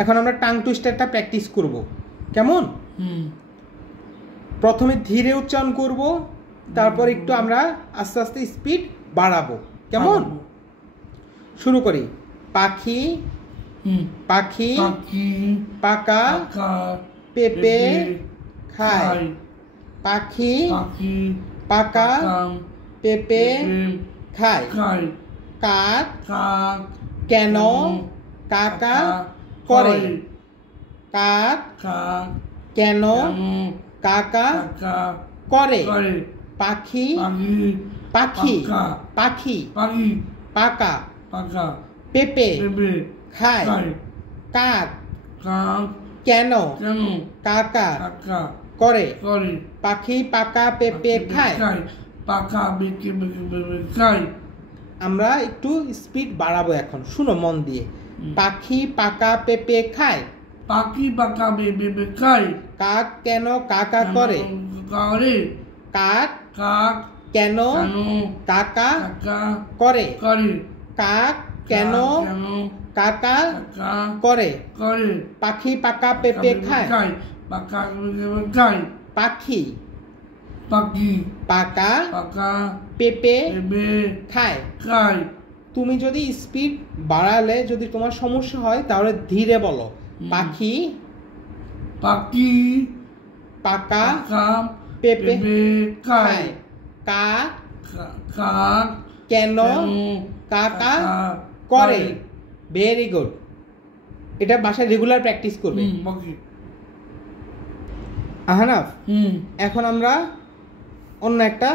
এখন আমরা tongue টুইস্টারটা practice করব কেমন প্রথমে ধীরে উচ্চারণ করব তারপর একটু আমরা আস্তে আস্তে স্পিড বাড়াবো কেমন শুরু করি পাখি পাখি পাকা পেঁপে খায় পাখি পাকা পেঁপে খায় কাক কেন কাকা করে কাক কেন কাকা করে পাখি পাখি পাখি পাকা পেঁপে খায় কাক কেন কাকা করে পাখি পাকা পেঁপে খায় আমরা একটু স্পিড বাড়াবো এখন শুনো মন দিয়ে পাখি পাকা পেঁপে খায় পাখি পাকা পেঁপে খায় কাক কেন কাকা করে কাক কেন কাকা করে কাক কেন কাকা করে পাখি পাকা পেঁপে খায় পাখি পাকা পেঁপে খায় তুমি যদি স্পিড বাড়ালে যদি তোমার সমস্যা হয় তাহলে ধীরে বলো পাখি পাকা পেঁপে খায় কাক কেন কাকা করে ভেরি গুড এটা বাসায় রেগুলার প্র্যাকটিস করবে আহনাফ এখন আমরা অন্য একটা